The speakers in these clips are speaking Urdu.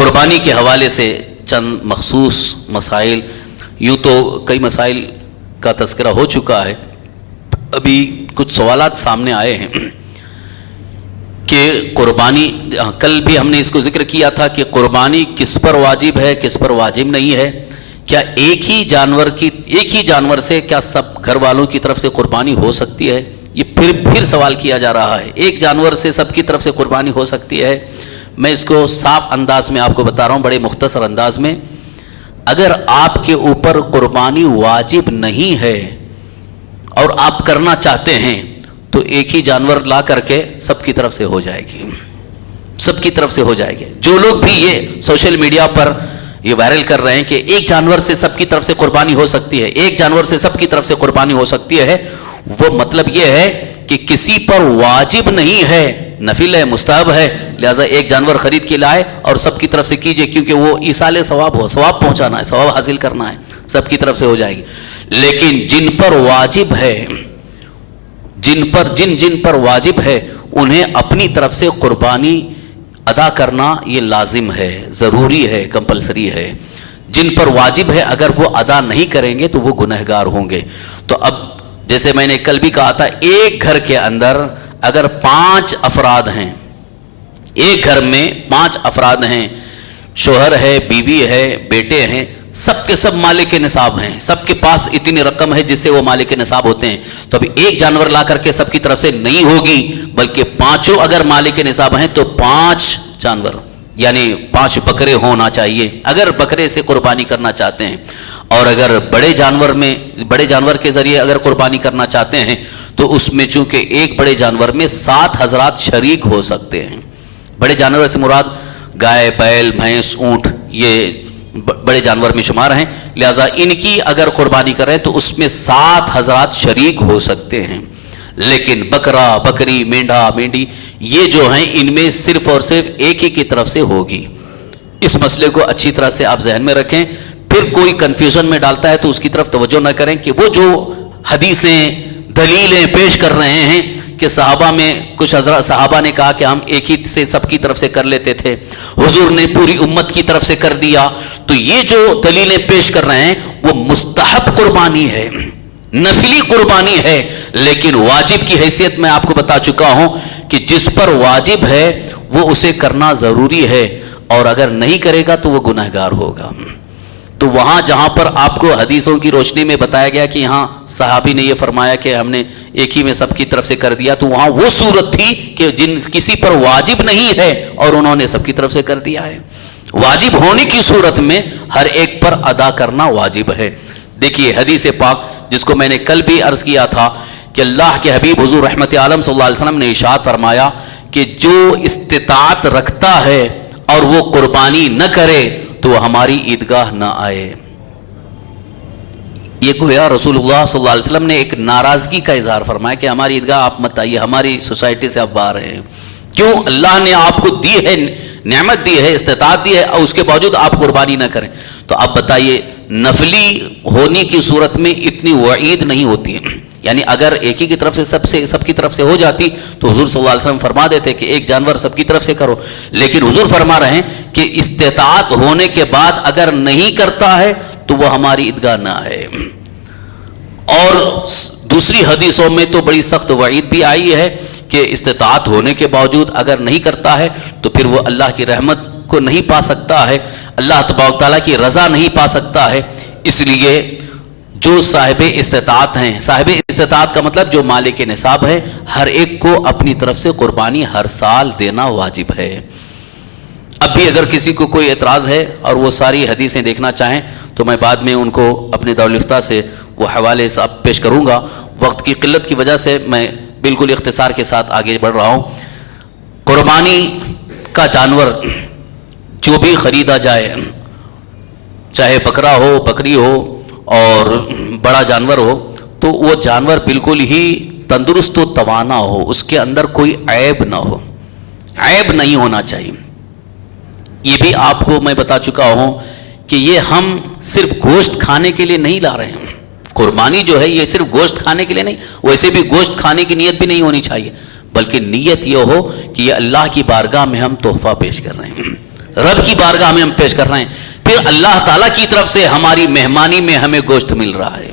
قربانی کے حوالے سے چند مخصوص مسائل، یوں تو کئی مسائل کا تذکرہ ہو چکا ہے، ابھی کچھ سوالات سامنے آئے ہیں کہ قربانی، کل بھی ہم نے اس کو ذکر کیا تھا کہ قربانی کس پر واجب ہے، کس پر واجب نہیں ہے، کیا ایک ہی جانور سے کیا سب گھر والوں کی طرف سے قربانی ہو سکتی ہے؟ یہ پھر سوال کیا جا رہا ہے، ایک جانور سے سب کی طرف سے قربانی ہو سکتی ہے؟ میں اس کو صاف انداز میں آپ کو بتا رہا ہوں، بڑے مختصر انداز میں۔ اگر آپ کے اوپر قربانی واجب نہیں ہے اور آپ کرنا چاہتے ہیں تو ایک ہی جانور لا کر کے سب کی طرف سے ہو جائے گی، سب کی طرف سے ہو جائے گی۔ جو لوگ بھی یہ سوشل میڈیا پر یہ وائرل کر رہے ہیں کہ ایک جانور سے سب کی طرف سے قربانی ہو سکتی ہے، ایک جانور سے سب کی طرف سے قربانی ہو سکتی ہے، وہ مطلب یہ ہے کہ کسی پر واجب نہیں ہے، نفل ہے، مستحب ہے، لہذا ایک جانور خرید کے لائے اور سب کی طرف سے کیجئے، کیونکہ وہ ایصال ثواب پہنچانا ہے، ثواب حاصل کرنا ہے، سب کی طرف سے ہو جائے گی۔ لیکن جن پر واجب ہے، جن پر واجب ہے، انہیں اپنی طرف سے قربانی ادا کرنا یہ لازم ہے، ضروری ہے، کمپلسری ہے۔ جن پر واجب ہے اگر وہ ادا نہیں کریں گے تو وہ گنہگار ہوں گے۔ تو اب جیسے میں نے کل بھی کہا تھا، ایک گھر کے اندر اگر 5 افراد ہیں، ایک گھر میں 5 افراد ہیں، شوہر ہے، بیوی ہے، بیٹے ہیں، سب کے سب مالک نصاب ہیں، سب کے پاس اتنی رقم ہے جس سے وہ مالک نصاب ہوتے ہیں، تو اب ایک جانور لا کر کے سب کی طرف سے نہیں ہوگی، بلکہ پانچوں اگر مالک نصاب ہیں تو 5 جانور یعنی 5 بکرے ہونا چاہیے اگر بکرے سے قربانی کرنا چاہتے ہیں۔ اور اگر بڑے جانور کے ذریعے اگر قربانی کرنا چاہتے ہیں تو اس میں چونکہ ایک بڑے جانور میں 7 حضرات شریک ہو سکتے ہیں۔ بڑے جانور سے مراد گائے، بیل، بھینس، اونٹ، یہ بڑے جانور میں شمار ہیں، لہذا ان کی اگر قربانی کریں تو اس میں 7 حضرات شریک ہو سکتے ہیں۔ لیکن بکرا، بکری، مینڈھا، مینڈی یہ جو ہیں ان میں صرف اور صرف ایک ہی کی طرف سے ہوگی۔ اس مسئلے کو اچھی طرح سے آپ ذہن میں رکھیں، پھر کوئی کنفیوژن میں ڈالتا ہے تو اس کی طرف توجہ نہ کریں کہ وہ جو حدیثیں، دلیلیں پیش کر رہے ہیں کہ صحابہ میں کچھ حضرات صحابہ نے کہا کہ ہم ایک ہی سے سب کی طرف سے کر لیتے تھے، حضور نے پوری امت کی طرف سے کر دیا، تو یہ جو دلیلیں پیش کر رہے ہیں وہ مستحب قربانی ہے، نفلی قربانی ہے، لیکن واجب کی حیثیت میں آپ کو بتا چکا ہوں کہ جس پر واجب ہے وہ اسے کرنا ضروری ہے، اور اگر نہیں کرے گا تو وہ گنہگار ہوگا۔ تو وہاں جہاں پر آپ کو حدیثوں کی روشنی میں بتایا گیا کہ یہاں صحابی نے یہ فرمایا کہ ہم نے ایک ہی میں سب کی طرف سے کر دیا، تو وہاں وہ صورت تھی کہ کسی پر واجب نہیں ہے اور انہوں نے سب کی طرف سے کر دیا ہے۔ واجب ہونے کی صورت میں ہر ایک پر ادا کرنا واجب ہے۔ دیکھیے حدیث پاک جس کو میں نے کل بھی عرض کیا تھا کہ اللہ کے حبیب حضور رحمت عالم صلی اللہ علیہ وسلم نے ارشاد فرمایا کہ جو استطاعت رکھتا ہے اور وہ قربانی نہ کرے تو ہماری عیدگاہ نہ آئے۔ یہ گویا رسول اللہ صلی اللہ علیہ وسلم نے ایک ناراضگی کا اظہار فرمایا کہ ہماری عیدگاہ آپ مت آئیے، ہماری سوسائٹی سے آپ باہر ہیں۔ کیوں؟ اللہ نے آپ کو دی ہے، نعمت دی ہے، استطاعت دی ہے، اور اس کے باوجود آپ قربانی نہ کریں۔ تو آپ بتائیے نفلی ہونے کی صورت میں اتنی وعید نہیں ہوتی ہے، یعنی اگر ایک ہی کی طرف سے سب کی طرف سے ہو جاتی تو حضور صلی اللہ علیہ وسلم فرما دیتے کہ ایک جانور سب کی طرف سے کرو، لیکن حضور فرما رہے ہیں کہ استطاعت ہونے کے بعد اگر نہیں کرتا ہے تو وہ ہماری عیدگاہ نہ ہے۔ اور دوسری حدیثوں میں تو بڑی سخت وعید بھی آئی ہے کہ استطاعت ہونے کے باوجود اگر نہیں کرتا ہے تو پھر وہ اللہ کی رحمت کو نہیں پا سکتا ہے، اللہ تبارک تعالیٰ کی رضا نہیں پا سکتا ہے۔ اس لیے جو صاحب استطاعت ہیں، صاحب استطاعت کا مطلب جو مالک نصاب ہے، ہر ایک کو اپنی طرف سے قربانی ہر سال دینا واجب ہے۔ اب بھی اگر کسی کو کوئی اعتراض ہے اور وہ ساری حدیثیں دیکھنا چاہیں تو میں بعد میں ان کو اپنے دارالفتہ سے وہ حوالے صاحب پیش کروں گا۔ وقت کی قلت کی وجہ سے میں بالکل اختصار کے ساتھ آگے بڑھ رہا ہوں۔ قربانی کا جانور جو بھی خریدا جائے، چاہے بکرا ہو، بکری ہو اور بڑا جانور ہو، تو وہ جانور بالکل ہی تندرست و توانا ہو، اس کے اندر کوئی عیب نہ ہو، عیب نہیں ہونا چاہیے۔ یہ بھی آپ کو میں بتا چکا ہوں کہ یہ ہم صرف گوشت کھانے کے لیے نہیں لا رہے ہیں۔ قربانی جو ہے یہ صرف گوشت کھانے کے لیے نہیں، ویسے بھی گوشت کھانے کی نیت بھی نہیں ہونی چاہیے، بلکہ نیت یہ ہو کہ یہ اللہ کی بارگاہ میں ہم تحفہ پیش کر رہے ہیں۔ رب کی بارگاہ میں ہم پیش کر رہے ہیں، پھر اللہ تعالیٰ کی طرف سے ہماری مہمانی میں ہمیں گوشت مل رہا ہے،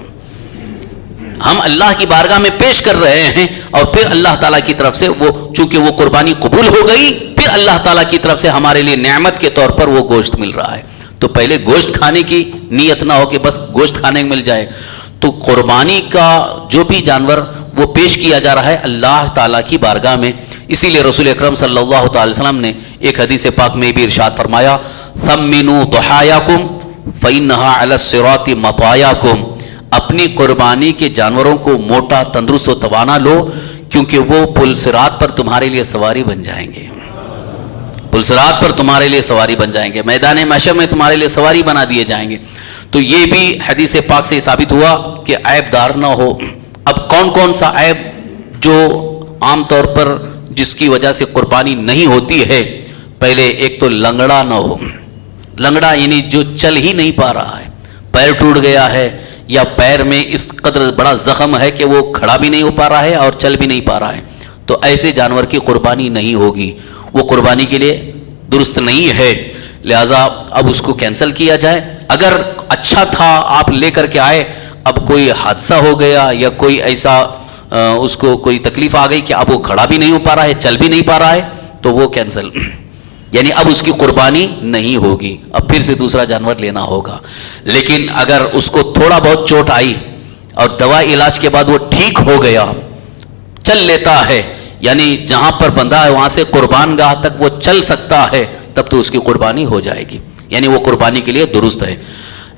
ہم اللہ کی بارگاہ میں پیش کر رہے ہیں، اور پھر اللہ تعالیٰ کی طرف سے وہ چونکہ وہ قربانی قبول ہو گئی، پھر اللہ تعالیٰ کی طرف سے ہمارے لیے نعمت کے طور پر وہ گوشت مل رہا ہے۔ تو پہلے گوشت کھانے کی نیت نہ ہو کہ بس گوشت کھانے مل جائے، تو قربانی کا جو بھی جانور وہ پیش کیا جا رہا ہے اللہ تعالیٰ کی بارگاہ میں۔ اسی لیے رسول اکرم صلی اللہ تعالی وسلم نے ایک حدیث پاک میں بھی ارشاد فرمایا، ثمنوا ضحایاکم فإنها علی الصراط مطایاکم، اپنی قربانی کے جانوروں کو موٹا، تندرست و توانا لو، کیونکہ وہ پل صراط پر تمہارے لیے سواری بن جائیں گے، پل صراط پر تمہارے لیے سواری بن جائیں گے، میدان محشر میں تمہارے لیے سواری بنا دیے جائیں گے۔ تو یہ بھی حدیث پاک سے ثابت ہوا کہ عیب دار نہ ہو۔ اب کون کون سا عیب جو عام طور پر جس کی وجہ سے قربانی نہیں ہوتی ہے؟ پہلے ایک تو لنگڑا نہ ہو، لنگڑا یعنی جو چل ہی نہیں پا رہا ہے، پیر ٹوٹ گیا ہے یا پیر میں اس قدر بڑا زخم ہے کہ وہ کھڑا بھی نہیں ہو پا رہا ہے اور چل بھی نہیں پا رہا ہے، تو ایسے جانور کی قربانی نہیں ہوگی، وہ قربانی کے لیے درست نہیں ہے، لہٰذا اب اس کو کینسل کیا جائے۔ اگر اچھا تھا آپ لے کر کے آئے، اب کوئی حادثہ ہو گیا یا کوئی ایسا اس کو کوئی تکلیف آ گئی کہ اب وہ کھڑا بھی نہیں ہو پا رہا ہے، چل بھی نہیں پا رہا ہے، تو وہ کینسل، یعنی اب اس کی قربانی نہیں ہوگی، اب پھر سے دوسرا جانور لینا ہوگا۔ لیکن اگر اس کو تھوڑا بہت چوٹ آئی اور دوا علاج کے بعد وہ ٹھیک ہو گیا، چل لیتا ہے، یعنی جہاں پر بندھا ہے وہاں سے قربان گاہ تک وہ چل سکتا ہے، تب تو اس کی قربانی ہو جائے گی، یعنی وہ قربانی کے لیے درست ہے۔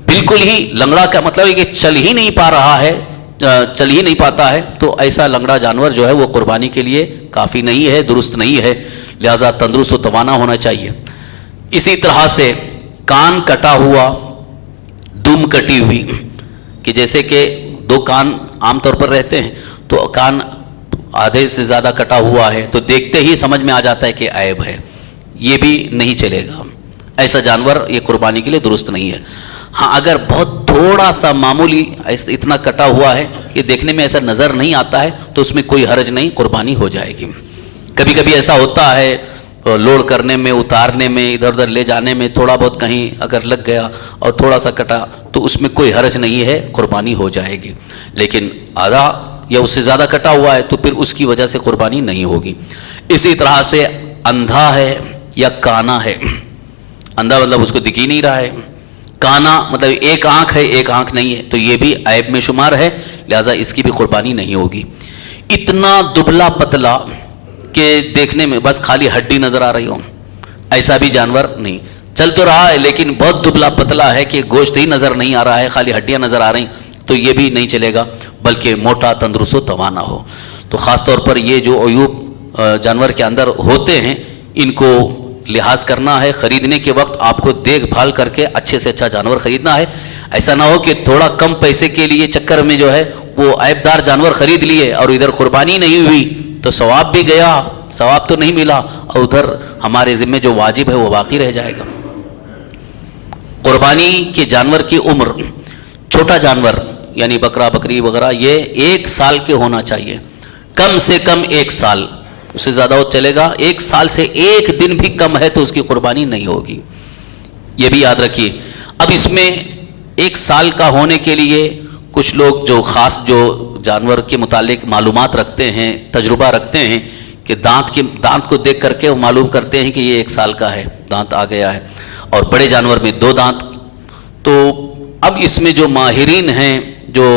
بالکل ہی لنگڑا کا مطلب ہے کہ چل ہی نہیں پا رہا ہے، چل ہی نہیں پاتا ہے، تو ایسا لنگڑا جانور جو ہے وہ قربانی کے لیے کافی نہیں ہے، درست نہیں ہے، لہذا تندرست و توانا ہونا چاہیے۔ اسی طرح سے کان کٹا ہوا، دم کٹی ہوئی، کہ جیسے کہ دو کان عام طور پر رہتے ہیں، تو کان آدھے سے زیادہ کٹا ہوا ہے تو دیکھتے ہی سمجھ میں آ جاتا ہے کہ عیب ہے، یہ بھی نہیں چلے گا، ایسا جانور یہ قربانی کے لیے درست نہیں ہے۔ ہاں اگر بہت تھوڑا سا معمولی اتنا کٹا ہوا ہے کہ دیکھنے میں ایسا نظر نہیں آتا ہے تو اس میں کوئی حرج نہیں، قربانی ہو جائے گی۔ کبھی کبھی ایسا ہوتا ہے لوڈ کرنے میں، اتارنے میں، ادھر ادھر لے جانے میں تھوڑا بہت کہیں اگر لگ گیا اور تھوڑا سا کٹا تو اس میں کوئی حرج نہیں ہے، قربانی ہو جائے گی۔ لیکن آدھا یا اس سے زیادہ کٹا ہوا ہے تو پھر اس کی وجہ سے قربانی نہیں ہوگی۔ اسی طرح سے اندھا ہے یا کانا ہے، اندھا مطلب اس کو دکھ ہی نہیں رہا ہے، کانا مطلب ایک آنکھ ہے ایک آنکھ نہیں ہے، تو یہ بھی عیب میں شمار ہے، لہٰذا اس کی بھی قربانی نہیں ہوگی۔ اتنا دبلا پتلا کہ دیکھنے میں بس خالی ہڈی نظر آ رہی ہو، ایسا بھی جانور نہیں، چل تو رہا ہے لیکن بہت دبلا پتلا ہے کہ گوشت ہی نظر نہیں آ رہا ہے، خالی ہڈیاں نظر آ رہی، تو یہ بھی نہیں چلے گا، بلکہ موٹا، تندرست و توانا ہو۔ تو خاص طور پر یہ جو عیوب جانور کے اندر ہوتے ہیں ان کو لحاظ کرنا ہے، خریدنے کے وقت آپ کو دیکھ بھال کر کے اچھے سے اچھا جانور خریدنا ہے۔ ایسا نہ ہو کہ تھوڑا کم پیسے کے لیے چکر میں جو ہے وہ عیب دار جانور خرید لیے اور ادھر قربانی نہیں ہوئی تو ثواب بھی گیا، ثواب تو نہیں ملا، اور ادھر ہمارے ذمے جو واجب ہے وہ باقی رہ جائے گا۔ قربانی کے جانور کی عمر، چھوٹا جانور یعنی بکرا، بکری وغیرہ، یہ 1 سال کے ہونا چاہیے، کم سے کم 1 سال، اس سے زیادہ وہ چلے گا، 1 سال سے 1 دن بھی کم ہے تو اس کی قربانی نہیں ہوگی، یہ بھی یاد رکھیے۔ اب اس میں 1 سال کا ہونے کے لیے کچھ لوگ جو خاص جو جانور کے متعلق معلومات رکھتے ہیں، تجربہ رکھتے ہیں، کہ دانت کو دیکھ کر کے وہ معلوم کرتے ہیں کہ یہ 1 سال کا ہے، دانت آ گیا ہے، اور بڑے جانور میں 2 دانت۔ تو اب اس میں جو ماہرین ہیں، جو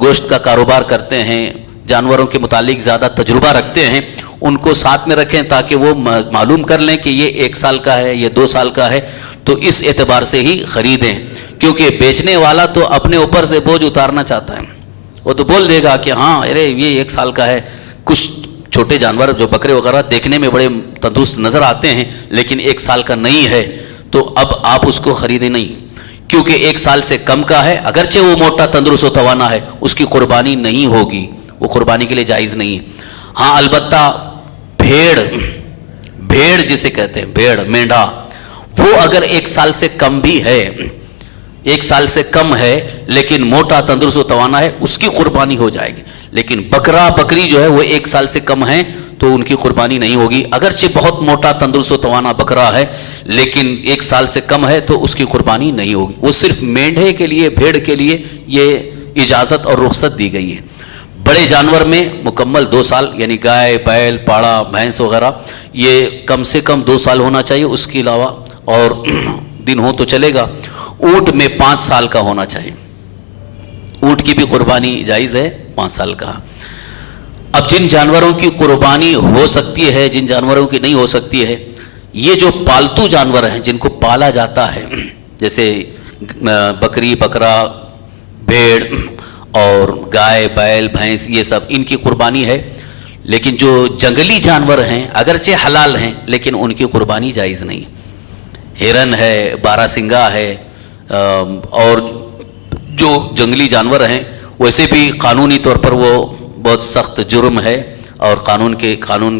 گوشت کا کاروبار کرتے ہیں، جانوروں کے متعلق زیادہ تجربہ رکھتے ہیں، ان کو ساتھ میں رکھیں تاکہ وہ معلوم کر لیں کہ یہ 1 سال کا ہے، یہ 2 سال کا ہے، تو اس اعتبار سے ہی خریدیں، کیونکہ بیچنے والا تو اپنے اوپر سے بوجھ اتارنا چاہتا ہے، وہ تو بول دے گا کہ ہاں ارے یہ 1 سال کا ہے۔ کچھ چھوٹے جانور جو بکرے وغیرہ دیکھنے میں بڑے تندرست نظر آتے ہیں لیکن 1 سال کا نہیں ہے، تو اب آپ اس کو خریدیں نہیں، کیونکہ 1 سال سے کم کا ہے، اگرچہ وہ موٹا، تندرست و توانا ہے، اس کی قربانی نہیں ہوگی، وہ قربانی کے لیے جائز نہیں ہے۔ ہاں البتہ بھیڑ جسے کہتے ہیں، بھیڑ، مینڈھا، وہ اگر 1 سال سے کم بھی ہے، 1 سال سے کم ہے لیکن موٹا، تندرست و توانا ہے، اس کی قربانی ہو جائے گی۔ لیکن بکرا، بکری جو ہے وہ 1 سال سے کم ہیں تو ان کی قربانی نہیں ہوگی. اگرچہ بہت موٹا تندرست و توانا بکرا ہے لیکن 1 سال سے کم ہے تو اس کی قربانی نہیں ہوگی. وہ صرف مینڈھے کے لیے، بھیڑ کے لیے یہ اجازت اور رخصت دی گئی ہے. بڑے جانور میں مکمل 2 سال، یعنی گائے، بیل، پاڑا، بھینس وغیرہ، یہ کم سے کم 2 سال ہونا چاہیے. اس کے علاوہ اور دن ہو تو چلے گا. اونٹ میں 5 سال کا ہونا چاہیے. اونٹ کی بھی قربانی جائز ہے 5 سال کا. اب جن جانوروں کی قربانی ہو سکتی ہے، جن جانوروں کی نہیں ہو سکتی ہے، یہ جو پالتو جانور ہیں جن کو پالا جاتا ہے، جیسے بکری، بکرا، بھیڑ اور گائے، بیل، بھینس، یہ سب ان کی قربانی ہے. لیکن جو جنگلی جانور ہیں اگرچہ حلال ہیں لیکن ان کی قربانی جائز نہیں. ہرن ہے، باراسنگا ہے، اور جو جنگلی جانور ہیں ویسے بھی قانونی طور پر وہ بہت سخت جرم ہے اور قانون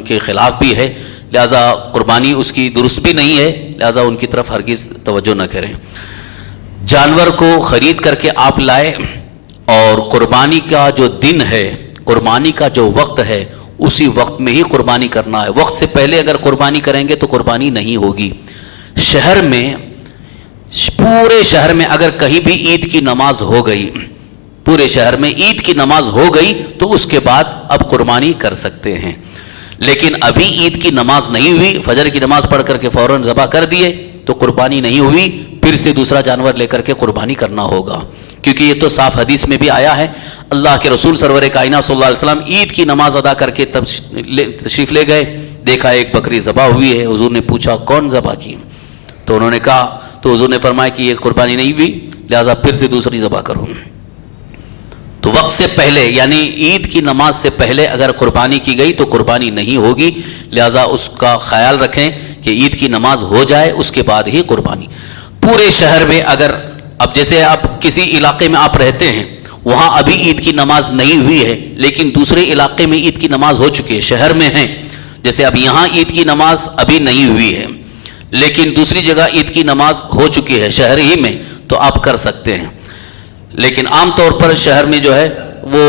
کے خلاف بھی ہے. لہذا قربانی اس کی درست بھی نہیں ہے. لہذا ان کی طرف ہرگز توجہ نہ کریں. جانور کو خرید کر کے آپ لائے اور قربانی کا جو دن ہے، قربانی کا جو وقت ہے، اسی وقت میں ہی قربانی کرنا ہے. وقت سے پہلے اگر قربانی کریں گے تو قربانی نہیں ہوگی. شہر میں، پورے شہر میں اگر کہیں بھی عید کی نماز ہو گئی، پورے شہر میں عید کی نماز ہو گئی تو اس کے بعد اب قربانی کر سکتے ہیں. لیکن ابھی عید کی نماز نہیں ہوئی، فجر کی نماز پڑھ کر کے فوراً ذبح کر دیے تو قربانی نہیں ہوئی. پھر سے دوسرا جانور لے کر کے قربانی کرنا ہوگا، کیونکہ یہ تو صاف حدیث میں بھی آیا ہے. اللہ کے رسول سرور کائنات صلی اللہ علیہ وسلم عید کی نماز ادا کر کے تشریف لے گئے. دیکھا ایک بکری ذبح ہوئی ہے. حضور نے پوچھا کون ذبح کی؟ تو انہوں نے کہا، تو حضور نے فرمایا کہ یہ قربانی نہیں ہوئی، لہذا پھر سے دوسری ذبح کرو. تو وقت سے پہلے، یعنی عید کی نماز سے پہلے اگر قربانی کی گئی تو قربانی نہیں ہوگی. لہذا اس کا خیال رکھیں کہ عید کی نماز ہو جائے اس کے بعد ہی قربانی. پورے شہر میں اگر، اب جیسے آپ کسی علاقے میں آپ رہتے ہیں، وہاں ابھی عید کی نماز نہیں ہوئی ہے لیکن دوسرے علاقے میں عید کی نماز ہو چکی ہے، شہر میں ہیں، جیسے اب یہاں عید کی نماز ابھی نہیں ہوئی ہے لیکن دوسری جگہ عید کی نماز ہو چکی ہے شہر ہی میں، تو آپ کر سکتے ہیں. لیکن عام طور پر شہر میں جو ہے وہ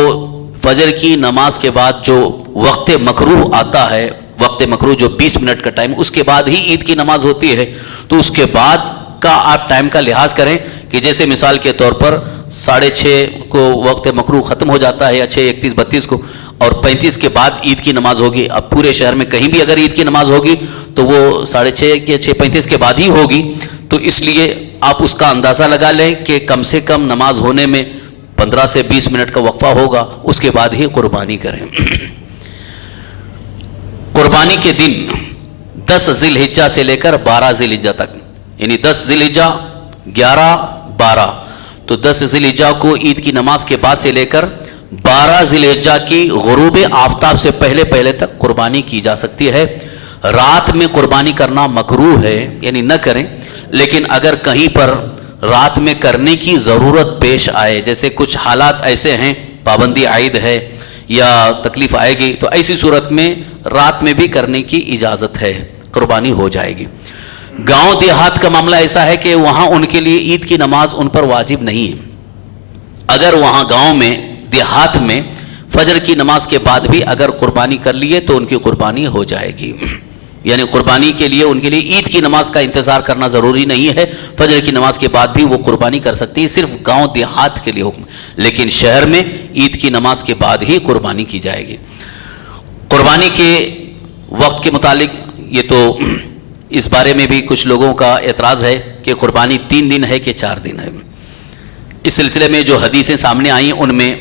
فجر کی نماز کے بعد جو وقت مکروہ آتا ہے، وقت مکروہ جو 20 منٹ کا ٹائم، اس کے بعد ہی عید کی نماز ہوتی ہے. تو اس کے بعد کا آپ ٹائم کا لحاظ کریں کہ جیسے مثال کے طور پر 6:30 کو وقت مکروہ ختم ہو جاتا ہے، یا 6:31 32 کو، اور 35 کے بعد عید کی نماز ہوگی. اب پورے شہر میں کہیں بھی اگر عید کی نماز ہوگی تو وہ 6:30 یا 6:35 کے بعد ہی ہوگی. تو اس لیے آپ اس کا اندازہ لگا لیں کہ کم سے کم نماز ہونے میں 15 سے 20 منٹ کا وقفہ ہوگا، اس کے بعد ہی قربانی کریں. قربانی کے دن 10 ذی الحجہ سے لے کر 12 ذی الحجہ تک، یعنی 10 ذی الحجہ، 11، 12، تو 10 ذی الحجہ کو عید کی نماز کے بعد سے لے کر 12 ذی الحجہ کی غروب آفتاب سے پہلے تک قربانی کی جا سکتی ہے. رات میں قربانی کرنا مکروہ ہے، یعنی نہ کریں. لیکن اگر کہیں پر رات میں کرنے کی ضرورت پیش آئے، جیسے کچھ حالات ایسے ہیں، پابندی عائد ہے یا تکلیف آئے گی، تو ایسی صورت میں رات میں بھی کرنے کی اجازت ہے، قربانی ہو جائے گی. گاؤں دیہات کا معاملہ ایسا ہے کہ وہاں ان کے لیے عید کی نماز ان پر واجب نہیں ہے. اگر وہاں گاؤں میں، دیہات میں فجر کی نماز کے بعد بھی اگر قربانی کر لیے تو ان کی قربانی ہو جائے گی. یعنی قربانی کے لیے ان کے لیے عید کی نماز کا انتظار کرنا ضروری نہیں ہے، فجر کی نماز کے بعد بھی وہ قربانی کر سکتی ہے. صرف گاؤں دیہات کے لیے حکم، لیکن شہر میں عید کی نماز کے بعد ہی قربانی کی جائے گی. قربانی کے وقت کے متعلق یہ تو اس بارے میں بھی کچھ لوگوں کا اعتراض ہے کہ قربانی 3 دن ہے کہ 4 دن ہے. اس سلسلے میں جو حدیثیں سامنے آئیں ان میں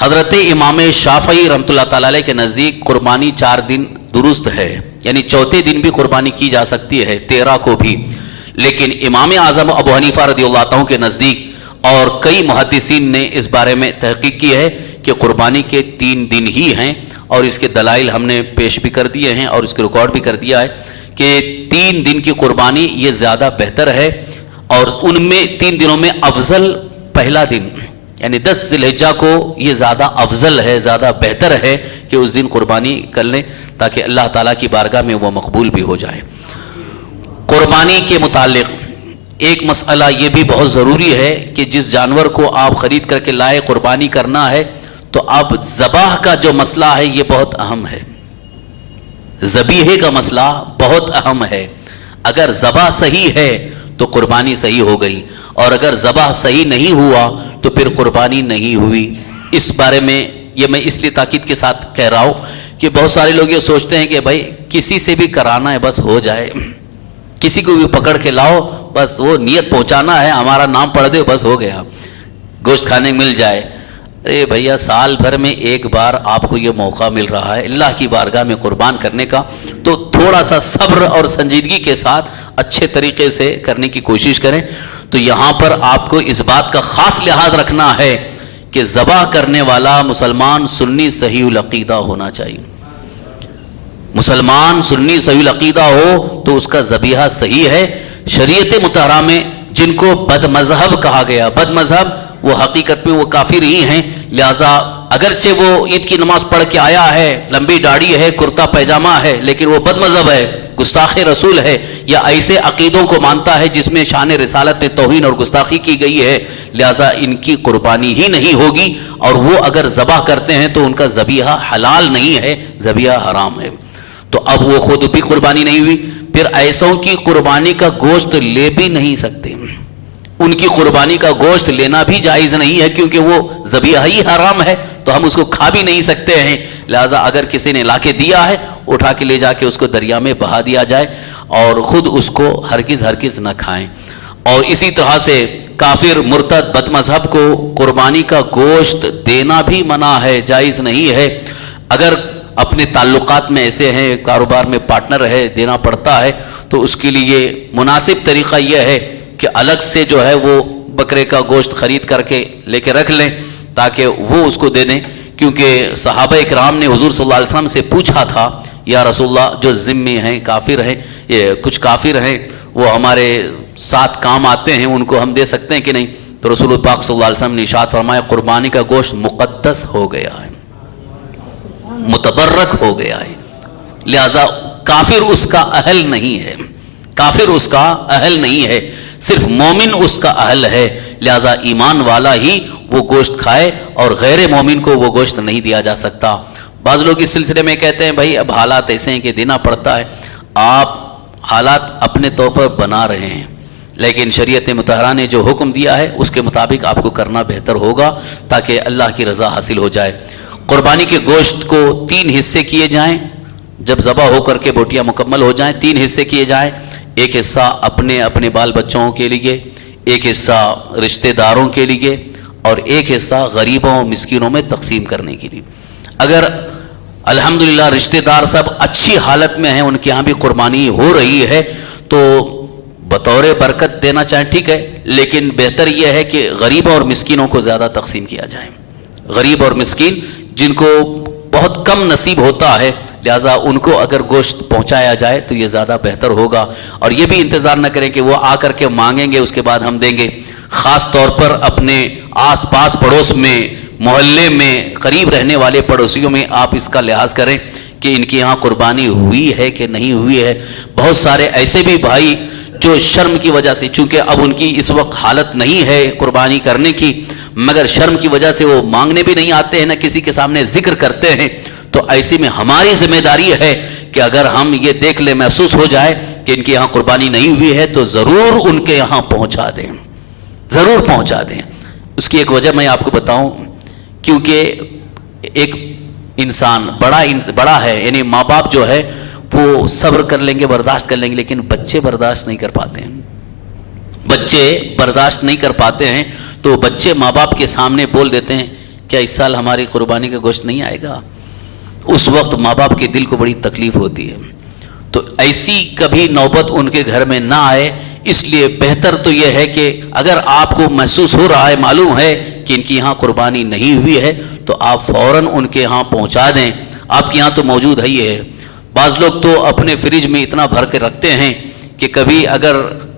حضرت امام شافعی رحمۃ اللہ تعالی علیہ کے نزدیک قربانی 4 دن درست ہے، یعنی چوتھے دن بھی قربانی کی جا سکتی ہے، 13 کو بھی. لیکن امام اعظم ابو حنیفہ رضی اللہ عنہ کے نزدیک اور کئی محدثین نے اس بارے میں تحقیق کی ہے کہ قربانی کے 3 دن ہی ہیں، اور اس کے دلائل ہم نے پیش بھی کر دیے ہیں اور اس کے ریکارڈ بھی کر دیا ہے کہ 3 دن کی قربانی یہ زیادہ بہتر ہے. اور ان میں 3 دنوں میں افضل پہلا دن، یعنی 10 ذی الحجہ کو یہ زیادہ افضل ہے، زیادہ بہتر ہے کہ اس دن قربانی کر لیں تاکہ اللہ تعالیٰ کی بارگاہ میں وہ مقبول بھی ہو جائے. قربانی کے متعلق ایک مسئلہ یہ بھی بہت ضروری ہے کہ جس جانور کو آپ خرید کر کے لائے قربانی کرنا ہے تو اب ذبح کا جو مسئلہ ہے یہ بہت اہم ہے. ذبیحے کا مسئلہ بہت اہم ہے. اگر ذبح صحیح ہے تو قربانی صحیح ہو گئی، اور اگر ذبح صحیح نہیں ہوا تو پھر قربانی نہیں ہوئی. اس بارے میں یہ میں اس لیے تاکید کے ساتھ کہہ رہا ہوں کہ بہت سارے لوگ یہ سوچتے ہیں کہ بھائی کسی سے بھی کرانا ہے بس ہو جائے، کسی کو بھی پکڑ کے لاؤ بس وہ نیت پہنچانا ہے، ہمارا نام پڑھ دے بس ہو گیا، گوشت کھانے مل جائے. ارے بھیا سال بھر میں ایک بار آپ کو یہ موقع مل رہا ہے اللہ کی بارگاہ میں قربان کرنے کا، تو تھوڑا سا صبر اور سنجیدگی کے ساتھ اچھے طریقے سے کرنے کی کوشش کریں. تو یہاں پر آپ کو اس بات کا خاص لحاظ رکھنا ہے کہ ذبح کرنے والا مسلمان سنی صحیح العقیدہ ہونا چاہیے. مسلمان سنی صحیح العقیدہ ہو تو اس کا ذبیحہ صحیح ہے. شریعت مطہرہ میں جن کو بد مذہب کہا گیا، بد مذہب وہ حقیقت میں وہ کافر ہی ہیں، لہذا اگرچہ وہ عید کی نماز پڑھ کے آیا ہے، لمبی داڑھی ہے، کرتا پیجامہ ہے، لیکن وہ بد مذہب ہے، گستاخ رسول ہے، یا ایسے عقیدوں کو مانتا ہے جس میں شان رسالت میں توہین اور گستاخی کی گئی ہے، لہذا ان کی قربانی ہی نہیں ہوگی. اور وہ اگر ذبح کرتے ہیں تو ان کا ذبیحہ حلال نہیں ہے، ذبیحہ حرام ہے. تو اب وہ خود بھی قربانی نہیں ہوئی، پھر ایسوں کی قربانی کا گوشت لے بھی نہیں سکتے. ان کی قربانی کا گوشت لینا بھی جائز نہیں ہے کیونکہ وہ ذبیحہ ہی حرام ہے، تو ہم اس کو کھا بھی نہیں سکتے ہیں. لہذا اگر کسی نے لا کے دیا ہے اٹھا کے لے جا کے اس کو دریا میں بہا دیا جائے، اور خود اس کو ہرگز نہ کھائیں. اور اسی طرح سے کافر مرتد بد مذہب کو قربانی کا گوشت دینا بھی منع ہے، جائز نہیں ہے. اگر اپنے تعلقات میں ایسے ہیں، کاروبار میں پارٹنر ہے، دینا پڑتا ہے، تو اس کے لیے مناسب طریقہ یہ ہے کہ الگ سے جو ہے وہ بکرے کا گوشت خرید کر کے لے کے رکھ لیں تاکہ وہ اس کو دے دیں. کیونکہ صحابہ اکرام نے حضور صلی اللہ علیہ وسلم سے پوچھا تھا، یا رسول اللہ جو ذمہ ہیں کافر ہیں، یہ کچھ کافر ہیں وہ ہمارے ساتھ کام آتے ہیں، ان کو ہم دے سکتے ہیں کہ نہیں؟ تو رسول پاک صلی اللہ علیہ وسلم نے ارشاد فرمایا قربانی کا گوشت مقدس ہو گیا ہے، متبرک ہو گیا ہے، لہذا کافر اس کا اہل نہیں ہے، کافر اس کا اہل نہیں ہے، صرف مومن اس کا اہل ہے. لہذا ایمان والا ہی وہ گوشت کھائے اور غیر مومن کو وہ گوشت نہیں دیا جا سکتا. بعض لوگ اس سلسلے میں کہتے ہیں بھائی اب حالات ایسے ہیں کہ دینا پڑتا ہے. آپ حالات اپنے طور پر بنا رہے ہیں، لیکن شریعت مطہرہ نے جو حکم دیا ہے اس کے مطابق آپ کو کرنا بہتر ہوگا تاکہ اللہ کی رضا حاصل ہو جائے. قربانی کے گوشت کو 3 حصے کیے جائیں. جب ذبح ہو کر کے بوٹیاں مکمل ہو جائیں 3 حصے کیے جائیں. ایک حصہ اپنے بال بچوں کے لیے، ایک حصہ رشتہ داروں کے لیے، اور ایک حصہ غریبوں اور مسکینوں میں تقسیم کرنے کے لیے. اگر الحمدللہ رشتہ دار سب اچھی حالت میں ہیں، ان کے ہاں بھی قربانی ہو رہی ہے، تو بطور برکت دینا چاہیں ٹھیک ہے، لیکن بہتر یہ ہے کہ غریبوں اور مسکینوں کو زیادہ تقسیم کیا جائے. غریب اور مسکین جن کو بہت کم نصیب ہوتا ہے، لہٰذا ان کو اگر گوشت پہنچایا جائے تو یہ زیادہ بہتر ہوگا. اور یہ بھی انتظار نہ کریں کہ وہ آ کر کے مانگیں گے اس کے بعد ہم دیں گے. خاص طور پر اپنے آس پاس پڑوس میں، محلے میں، قریب رہنے والے پڑوسیوں میں آپ اس کا لحاظ کریں کہ ان کے یہاں قربانی ہوئی ہے کہ نہیں ہوئی ہے. بہت سارے ایسے بھی بھائی جو شرم کی وجہ سے، چونکہ اب ان کی اس وقت حالت نہیں ہے قربانی کرنے کی، مگر شرم کی وجہ سے وہ مانگنے بھی نہیں آتے ہیں، نہ کسی کے سامنے ذکر کرتے ہیں. تو ایسی میں ہماری ذمہ داری ہے کہ اگر ہم یہ دیکھ لیں، محسوس ہو جائے کہ ان کے یہاں قربانی نہیں ہوئی ہے، تو ضرور ان کے یہاں پہنچا دیں، ضرور پہنچا دیں. اس کی ایک وجہ میں آپ کو بتاؤں، کیونکہ ایک انسان بڑا ہے، یعنی ماں باپ جو ہے وہ صبر کر لیں گے، برداشت کر لیں گے، لیکن بچے برداشت نہیں کر پاتے ہیں. بچے برداشت نہیں کر پاتے ہیں تو بچے ماں باپ کے سامنے بول دیتے ہیں کیا اس سال ہماری قربانی کا گوشت نہیں آئے گا؟ اس وقت ماں باپ کے دل کو بڑی تکلیف ہوتی ہے. تو ایسی کبھی نوبت ان کے گھر میں نہ آئے، اس لیے بہتر تو یہ ہے کہ اگر آپ کو محسوس ہو رہا ہے، معلوم ہے کہ ان کی یہاں قربانی نہیں ہوئی ہے، تو آپ فوراً ان کے یہاں پہنچا دیں. آپ کے یہاں تو موجود ہے ہی ہے. بعض لوگ تو اپنے فریج میں اتنا بھر کے رکھتے ہیں کہ کبھی اگر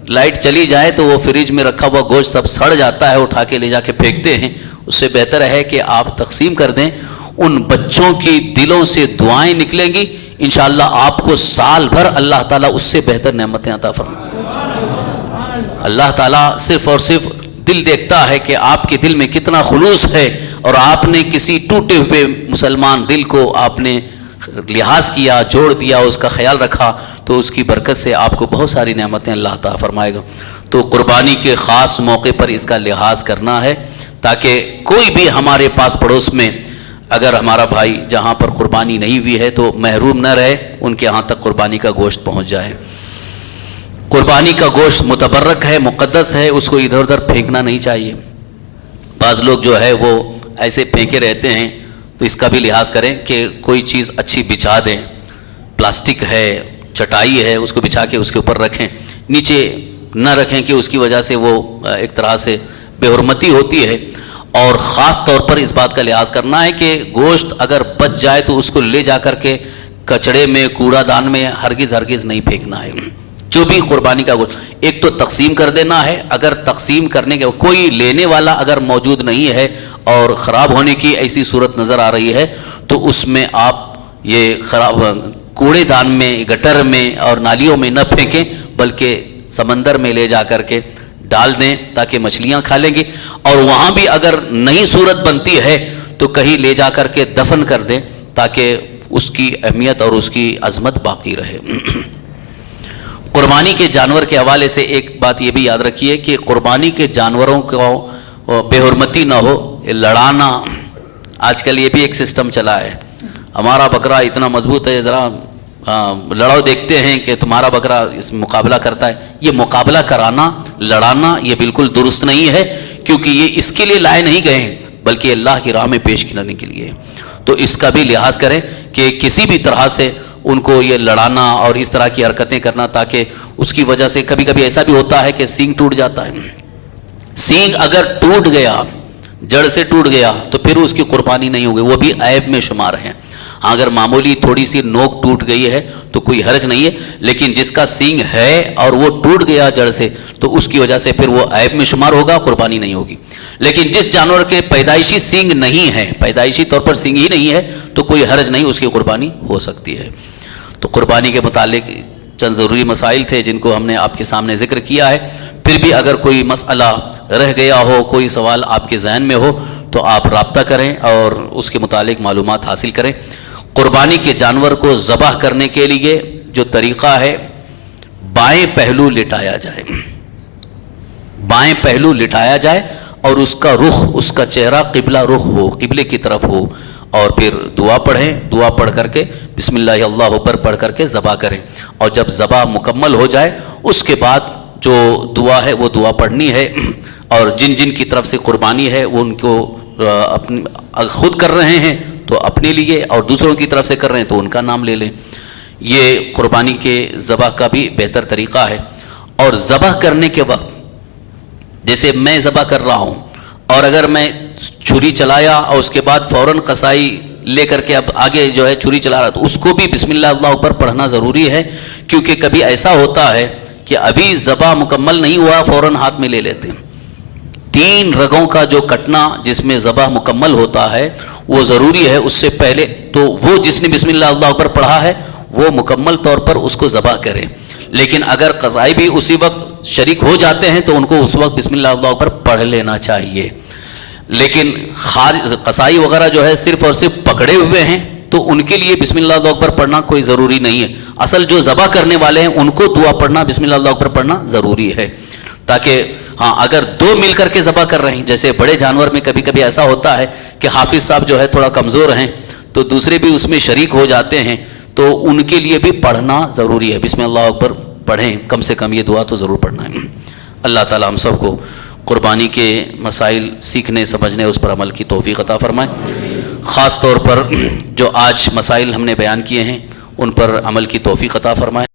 لائٹ چلی جائے تو وہ فریج میں رکھا ہوا گوشت سب سڑ جاتا ہے، اٹھا کے لے جا کے پھینکتے ہیں. اس سے بہتر ہے کہ آپ تقسیم کر دیں. ان بچوں کی دلوں سے دعائیں نکلیں گی، انشاءاللہ آپ کو سال بھر اللہ تعالیٰ اس سے بہتر نعمتیں عطا فرمائیں. اللہ تعالیٰ صرف اور صرف دل دیکھتا ہے کہ آپ کے دل میں کتنا خلوص ہے، اور آپ نے کسی ٹوٹے ہوئے مسلمان دل کو آپ نے لحاظ کیا، جوڑ دیا، اس کا خیال رکھا تو اس کی برکت سے آپ کو بہت ساری نعمتیں اللہ عطا فرمائے گا۔ تو قربانی کے خاص موقع پر اس کا لحاظ کرنا ہے تاکہ کوئی بھی ہمارے پاس پڑوس میں اگر ہمارا بھائی جہاں پر قربانی نہیں ہوئی ہے تو محروم نہ رہے، ان کے ہاں تک قربانی کا گوشت پہنچ جائے۔ قربانی کا گوشت متبرک ہے، مقدس ہے، اس کو ادھر ادھر پھینکنا نہیں چاہیے۔ بعض لوگ جو ہے وہ ایسے پھینکے رہتے ہیں، تو اس کا بھی لحاظ کریں کہ کوئی چیز اچھی بچھا دیں، پلاسٹک ہے، چٹائی ہے، اس کو بچھا کے اس کے اوپر رکھیں، نیچے نہ رکھیں کہ اس کی وجہ سے وہ ایک طرح سے بے حرمتی ہوتی ہے۔ اور خاص طور پر اس بات کا لحاظ کرنا ہے کہ گوشت اگر بچ جائے تو اس کو لے جا کر کے کچڑے میں، کوڑا دان میں ہرگز نہیں پھینکنا ہے۔ جو بھی قربانی کا گوشت ایک تو تقسیم کر دینا ہے، اگر تقسیم کرنے کے کوئی لینے والا اگر موجود نہیں ہے اور خراب ہونے کی ایسی صورت نظر آ رہی ہے تو اس میں آپ یہ خراب کوڑے دان میں، گٹر میں اور نالیوں میں نہ پھینکیں، بلکہ سمندر میں لے جا کر کے ڈال دیں تاکہ مچھلیاں کھا لیں گی، اور وہاں بھی اگر نئی صورت بنتی ہے تو کہیں لے جا کر کے دفن کر دیں تاکہ اس کی اہمیت اور اس کی عظمت باقی رہے۔ قربانی کے جانور کے حوالے سے ایک بات یہ بھی یاد رکھیے کہ قربانی کے جانوروں کو بے حرمتی نہ ہو، لڑانا، آج کل یہ بھی ایک سسٹم چلا ہے، ہمارا بکرا اتنا مضبوط ہے، ذرا لڑاؤ، دیکھتے ہیں کہ تمہارا بکرا اس مقابلہ کرتا ہے۔ یہ مقابلہ کرانا، لڑانا یہ بالکل درست نہیں ہے، کیونکہ یہ اس کے لیے لائے نہیں گئے ہیں بلکہ اللہ کی راہ میں پیش کرنے کے لیے۔ تو اس کا بھی لحاظ کریں کہ کسی بھی طرح سے ان کو یہ لڑانا اور اس طرح کی حرکتیں کرنا، تاکہ اس کی وجہ سے کبھی کبھی ایسا بھی ہوتا ہے کہ سینگ ٹوٹ جاتا ہے۔ سینگ اگر ٹوٹ گیا، جڑ سے ٹوٹ گیا تو پھر اس کی قربانی نہیں ہوگی، وہ بھی عیب میں شمار ہے۔ اگر معمولی تھوڑی سی نوک ٹوٹ گئی ہے تو کوئی حرج نہیں ہے، لیکن جس کا سینگ ہے اور وہ ٹوٹ گیا جڑ سے تو اس کی وجہ سے پھر وہ عیب میں شمار ہوگا، قربانی نہیں ہوگی۔ لیکن جس جانور کے پیدائشی سینگ نہیں ہے، پیدائشی طور پر سینگ ہی نہیں ہے، تو کوئی حرج نہیں، اس کی قربانی ہو سکتی ہے۔ تو قربانی کے متعلق چند ضروری مسائل تھے جن کو ہم نے آپ کے سامنے ذکر کیا ہے۔ پھر بھی اگر کوئی مسئلہ رہ گیا ہو، کوئی سوال آپ کے ذہن میں ہو تو آپ رابطہ کریں اور اس کے متعلق معلومات حاصل کریں۔ قربانی کے جانور کو ذبح کرنے کے لیے جو طریقہ ہے، بائیں پہلو لٹایا جائے، بائیں پہلو لٹایا جائے اور اس کا رخ، اس کا چہرہ قبلہ رخ ہو، قبلے کی طرف ہو، اور پھر دعا پڑھیں، دعا پڑھ کر کے بسم اللہ اللہ اکبر پڑھ کر کے ذبح کریں، اور جب ذبح مکمل ہو جائے اس کے بعد جو دعا ہے وہ دعا پڑھنی ہے، اور جن جن کی طرف سے قربانی ہے وہ ان کو خود کر رہے ہیں تو اپنے لیے، اور دوسروں کی طرف سے کر رہے ہیں تو ان کا نام لے لیں۔ یہ قربانی کے ذبح کا بھی بہتر طریقہ ہے۔ اور ذبح کرنے کے وقت جیسے میں ذبح کر رہا ہوں اور اگر میں چھری چلایا اور اس کے بعد فوراً قصائی لے کر کے اب آگے جو ہے چھری چلا رہا تو اس کو بھی بسم اللہ اللہ اکبر پڑھنا ضروری ہے، کیونکہ کبھی ایسا ہوتا ہے کہ ابھی ذبح مکمل نہیں ہوا فوراً ہاتھ میں لے لیتے ہیں۔ 3 رگوں کا جو کٹنا جس میں ذبح مکمل ہوتا ہے وہ ضروری ہے، اس سے پہلے تو وہ جس نے بسم اللہ اللہ اکبر پڑھا ہے وہ مکمل طور پر اس کو ذبح کرے، لیکن اگر قصائی بھی اسی وقت شریک ہو جاتے ہیں تو ان کو اس وقت بسم اللہ اللہ اکبر پڑھ لینا چاہیے۔ لیکن قصائی وغیرہ جو ہے صرف اور صرف پکڑے ہوئے ہیں تو ان کے لیے بسم اللہ اللہ اکبر پڑھنا کوئی ضروری نہیں ہے۔ اصل جو ذبح کرنے والے ہیں ان کو دعا پڑھنا، بسم اللہ اللہ اکبر پڑھنا ضروری ہے، تاکہ ہاں اگر 2 مل کر کے ذبح کر رہے ہیں، جیسے بڑے جانور میں کبھی کبھی ایسا ہوتا ہے کہ حافظ صاحب جو ہے تھوڑا کمزور ہیں تو دوسرے بھی اس میں شریک ہو جاتے ہیں، تو ان کے لیے بھی پڑھنا ضروری ہے، بسم اللہ اکبر پڑھیں، کم سے کم یہ دعا تو ضرور پڑھنا ہے۔ اللہ تعالیٰ ہم سب کو قربانی کے مسائل سیکھنے، سمجھنے، اس پر عمل کی توفیق عطا فرمائے۔ خاص طور پر جو آج مسائل ہم نے بیان کیے ہیں ان پر عمل کی توفیق عطا فرمائے۔